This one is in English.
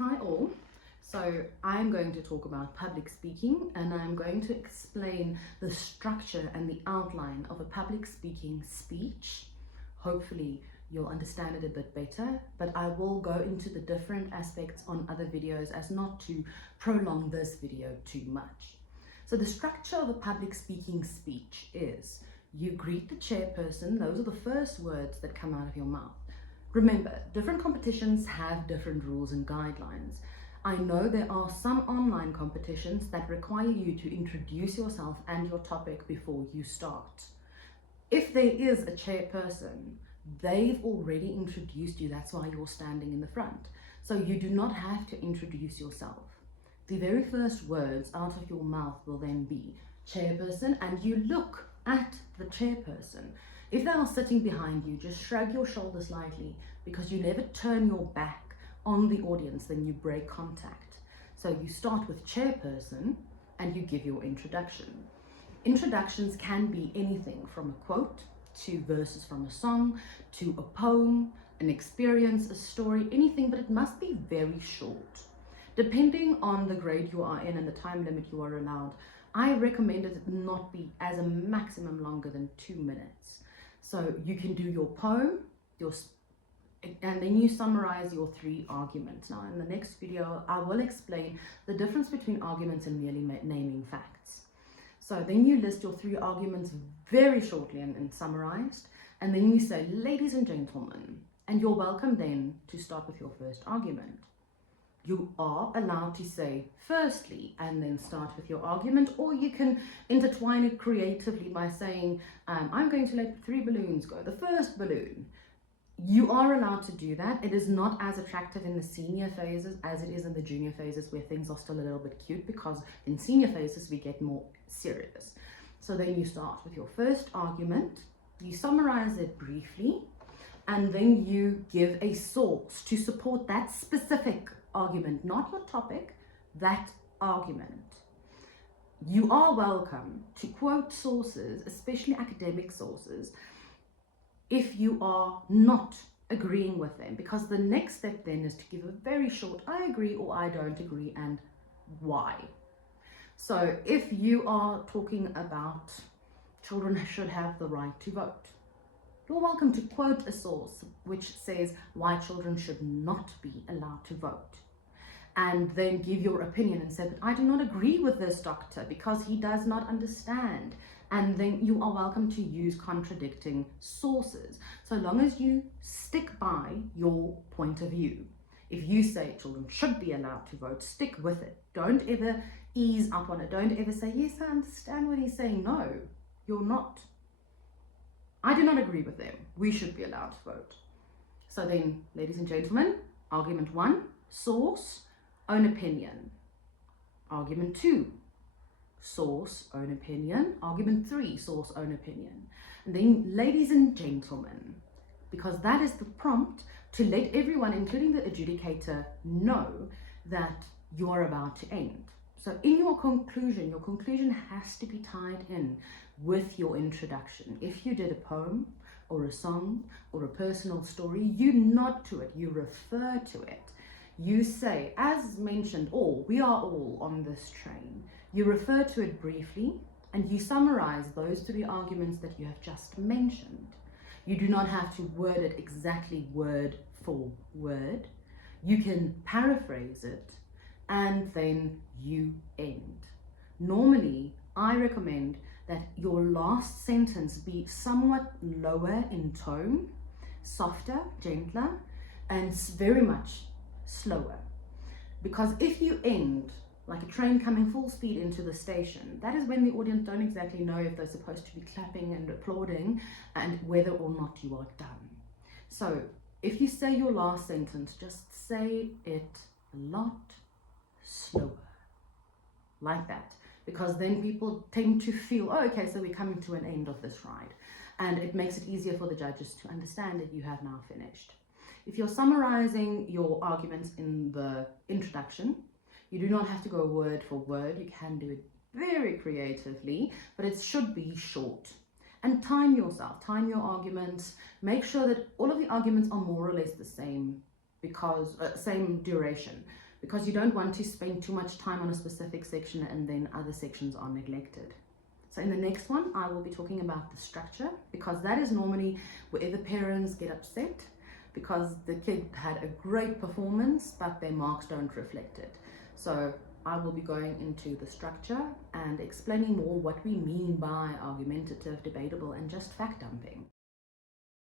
Hi all. So I'm going to talk about public speaking, and I'm going to explain the structure and the outline of a public speaking speech. Hopefully you'll understand it a bit better, but I will go into the different aspects on other videos as not to prolong this video too much. So the structure of a public speaking speech is you greet the chairperson. Those are the first words that come out of your mouth. Remember, different competitions have different rules and guidelines. I know there are some online competitions that require you to introduce yourself and your topic before you start. If there is a chairperson, they've already introduced you. That's why you're standing in the front. So you do not have to introduce yourself. The very first words out of your mouth will then be chairperson, and you look at the chairperson. If they are sitting behind you, just shrug your shoulders slightly, because you never turn your back on the audience, then you break contact. So you start with chairperson and you give your introduction. Introductions can be anything from a quote to verses from a song to a poem, an experience, a story, anything, but it must be very short. Depending on the grade you are in and the time limit you are allowed, I recommend it not be as a maximum longer than 2 minutes. So you can do your poem, and then you summarize your 3 arguments. Now in the next video, I will explain the difference between arguments and merely naming facts. So then you list your 3 arguments very shortly and summarized, and then you say, ladies and gentlemen, and you're welcome then to start with your first argument. You are allowed to say firstly and then start with your argument, or you can intertwine it creatively by saying, I'm going to let 3 balloons go. The first balloon. You are allowed to do that. It is not as attractive in the senior phases as it is in the junior phases, where things are still a little bit cute, because in senior phases we get more serious. So then you start with your first argument, you summarize it briefly, and then you give a source to support that specific argument, not your topic, that argument. You are welcome to quote sources, especially academic sources, if you are not agreeing with them, because the next step then is to give a very short I agree or I don't agree and why. So if you are talking about children should have the right to vote, you're welcome to quote a source which says why children should not be allowed to vote, and then give your opinion and say, but I do not agree with this doctor because he does not understand. And then you are welcome to use contradicting sources, so long as you stick by your point of view. If you say children should be allowed to vote, stick with it. Don't ever ease up on it. Don't ever say, yes, I understand what he's saying. No, you're not. I do not agree with them. We should be allowed to vote. So then, ladies and gentlemen, argument 1, source, own opinion. Argument 2, source, own opinion. Argument 3, source, own opinion. And then, ladies and gentlemen, because that is the prompt to let everyone, including the adjudicator, know that you are about to end. So in your conclusion has to be tied in with your introduction. If you did a poem or a song or a personal story, you nod to it, you refer to it. You say, as mentioned, all, we are all on this train. You refer to it briefly and you summarize those 3 arguments that you have just mentioned. You do not have to word it exactly word for word. You can paraphrase it and then you end. Normally, I recommend that your last sentence be somewhat lower in tone, softer, gentler, and very much slower. Because if you end like a train coming full speed into the station, that is when the audience don't exactly know if they're supposed to be clapping and applauding and whether or not you are done. So if you say your last sentence, just say it a lot slower, like that, because then people tend to feel, oh, okay, so we're coming to an end of this ride, and it makes it easier for the judges to understand that you have now finished. If you're summarizing your arguments in the introduction, you do not have to go word for word. You can do it very creatively, but it should be short. And time yourself, time your arguments. Make sure that all of the arguments are more or less the same, because same duration, because you don't want to spend too much time on a specific section and then other sections are neglected. So in the next one, I will be talking about the structure, because that is normally where the parents get upset because the kid had a great performance, but their marks don't reflect it. So I will be going into the structure and explaining more what we mean by argumentative, debatable, and just fact dumping.